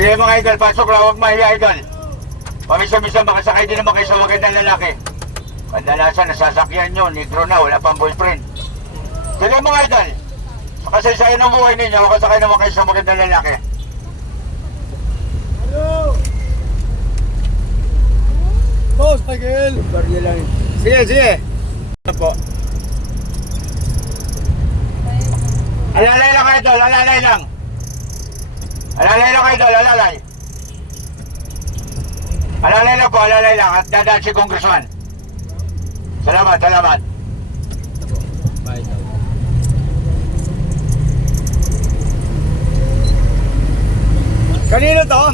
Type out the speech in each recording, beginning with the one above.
Sige mga idol, pasok lang, huwag mahiya idol. Pamisa-misa makasakay din naman kayo sa magandang lalaki. Kadalasan nasasakyan nyo, negro na, wala pang boyfriend. Sige mga idol, sa kasaysayan ng buhay ninyo, makasakay naman kayo sa magandang lalaki. Boss, Miguel. Barya lang. Sige, sige. Ano po? Alalay lang idol, alalay lang. Alalay lang idol, alalay. Alalay lang po, alalay lang at dadaan si Congressman. Salamat, salamat. Bye daw. Kanino to?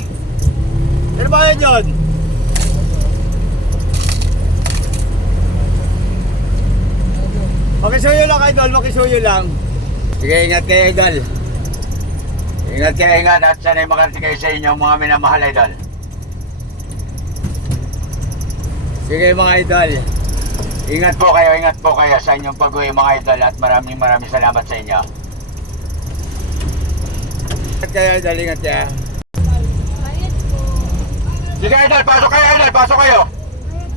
Sino ba yan dyan? Makisuyo lang idol, makisuyo lang. Sige, ingat kayo idol. Ingat kayo, ingat at sana'y makarating kayo sa inyo mga minamahal idol. Sige mga idol. Ingat po kayo, ingat po kayo sa inyong pag-uwi mga idol at maraming maraming salamat sa inyo. Ingat kayo idol, ingat kayo. Sige idol, pasok kayo idol, pasok kayo.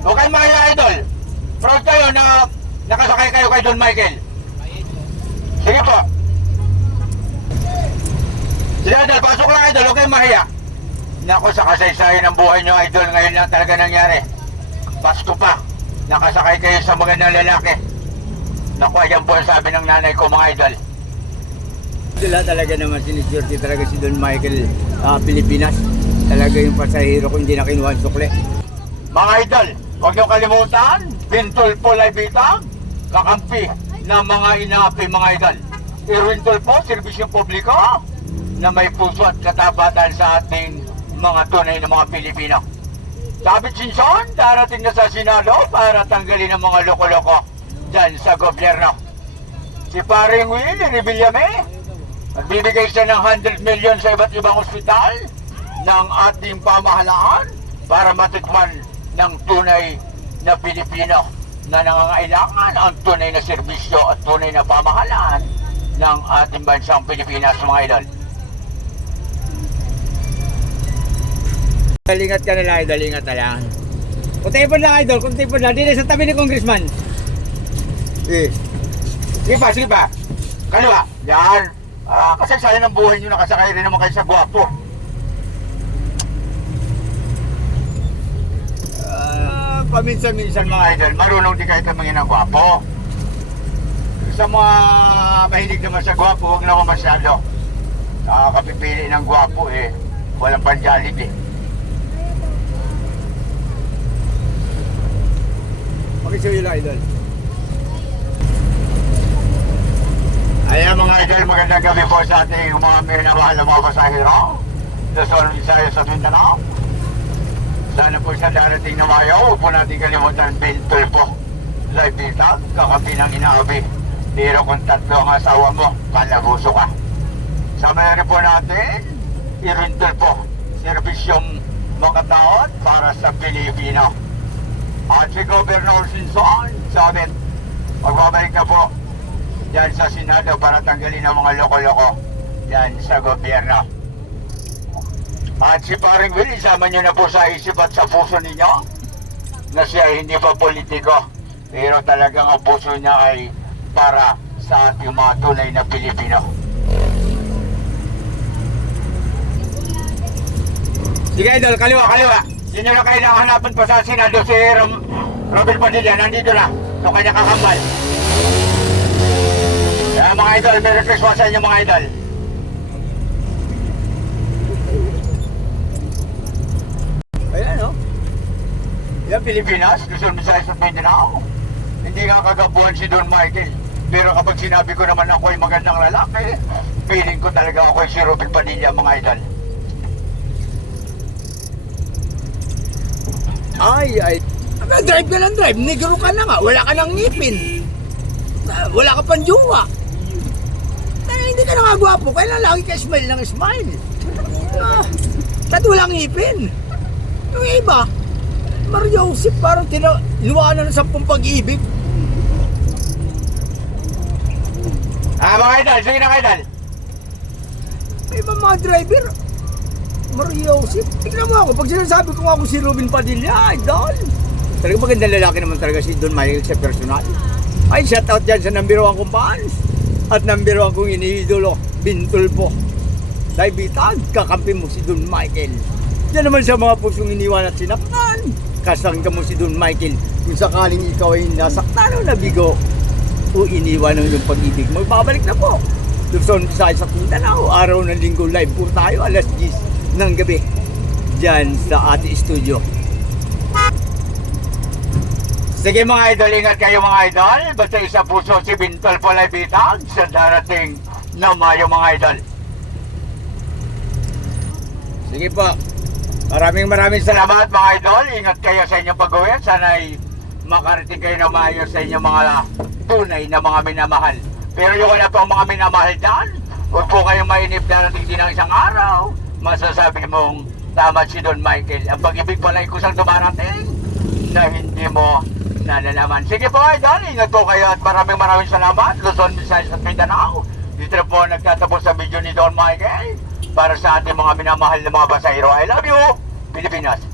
Huwag kayong mahiya idol. Proud kayo na nakasakay kayo kay Don Michael. Sige po. Idol, pasok lang idol, huwag kayong mahiya. Nako sa kasaysayan ng buhay nyo idol, ngayon lang talaga nangyari. Pasko pa, nakasakay kayo sa magandang lalaki. Naku, ayan po ang sabi ng nanay ko mga idol. Sila talaga naman siniswerte talaga si Don Michael ah, Pilipinas. Talaga yung pasahero ko hindi na kinuha ang sukle. Mga idol, huwag niyo kalimutan, Bintol po Bitang, kakampi ng mga inaapi mga idol. Irwintol po, serbisyong publiko na may puso at katapatan sa ating mga tunay na mga Pilipino. Sabi Chinson, darating na sa Senado para tanggalin ang mga loko-loko dyan sa gobyerno. Si paring Willie Revillame, nagbibigay siya ng 100 million sa iba't ibang ospital ng ating pamahalaan para matikman ng tunay na Pilipino na nangangailangan ang tunay na serbisyo at tunay na pamahalaan ng ating bansang Pilipinas mga idol. Dalingat ka na lang, dalingat na lang. Kung tipon lang idol, kung tipon lang, dito sa tabi ni Congressman. Eh. Sige pa, sige pa. Kaliwa. Yan. Ah, kasi sayang ng buhay nyo, nakasakay rin naman kayo sa gwapo. Ah, paminsan-minsan mga idol, marunong din kayo tumingin ng gwapo. Sa mga mahilig naman sa gwapo, huwag naman masyado. Nakakapipili ng gwapo eh. Walang panjalig eh. Pakisuyo lang idol. Ayan mga idol, magandang gabi po sa ating mga minamahal na mga pasahero. Luzon, Visayas at Mindanao. Sana po sa darating na mayo, huwag po natin kalimutan Bintol po. Live dito, kakapi ng inaabi. Pero kung tatlo ang asawa mo, palabuso ka. Sama rin po natin, Irintol po. Serbisyong makataon para sa Pilipino. At si Governor Sinson, sabi, magbabalik na po yan sa Senado para tanggalin ang mga loko-loko yan sa gobyerno. At si paring Will, isama niyo na po sa isip at sa puso ninyo na siya hindi pa politiko. Pero talagang ang puso niya ay para sa ating mga tunay na Pilipino. Sige idol, kaliwa, kaliwa. Sino na kayo hanapan pa sa Senado si Rom Robert Padilla, nandito na. Sa kanya kakambal. Kaya mga idol, Merry Christmas sa inyo mga idol. Ayan o. Yan, Pilipinas, Luzon, Visayas at Mindanao. Hindi nga kagabuhan si Don Michael. Pero kapag sinabi ko naman ako ay magandang lalaki, feeling ko talaga ako ay si Robert Padilla mga idol. Ay, ay. Aba, drive ka lang drive. Negro ka na nga. Wala ka nang ngipin. Wala ka pang jowa. Kaya hindi ka na nga gwapo. Kaya lagi ka smile ng smile. Ah, At walang ngipin. Yung iba, Mario Joseph parang tina, inuwanan ng sampung pag-ibig. Ah, mga idol, sige na mga idol. May iba mga driver, Mariosip. Tignan mo ako, pag sinasabi ko ako si Ruben Padilla, idol. Talaga magandang lalaki naman talaga si Don Michael sa personal. Ay, shout out dyan sa number one kong fans. At number one kong iniidolo, Bintol po. Dahil bitag, kakampi mo si Don Michael. Yan naman sa mga pusong iniwan at sinaktan. Kasangga mo si Don Michael kung sakaling ikaw ay nasaktan o nabigo o iniwan ng iyong pag-ibig. Magbabalik na po. Luzon, Visayas at Mindanao. Araw ng linggo live po tayo alas 10 ng gabi. Diyan sa ati studio. Sige mga idol, ingat kayo mga idol. Basta isa puso si Bintol Polay Bitag sa darating na Mayo mga idol. Sige po. Maraming maraming salamat mga idol. Ingat kayo sa inyong pag-uwi. Sana'y makarating kayo na maayos sa inyong mga tunay na mga minamahal. Pero yung wala pang mga minamahal dyan, huwag po kayong mainip darating din ng isang araw. Masasabi mong tama si Don Michael. Ang pag-ibig pala kusang dumarating na hindi mo nalalaman. Sige po idol, ingat po kayo at maraming maraming salamat. Luzon, Visayas at Mindanao. Dito na po nagtatapos sa video ni Don Michael para sa ating mga minamahal na mga basahero. I love you, Pilipinas.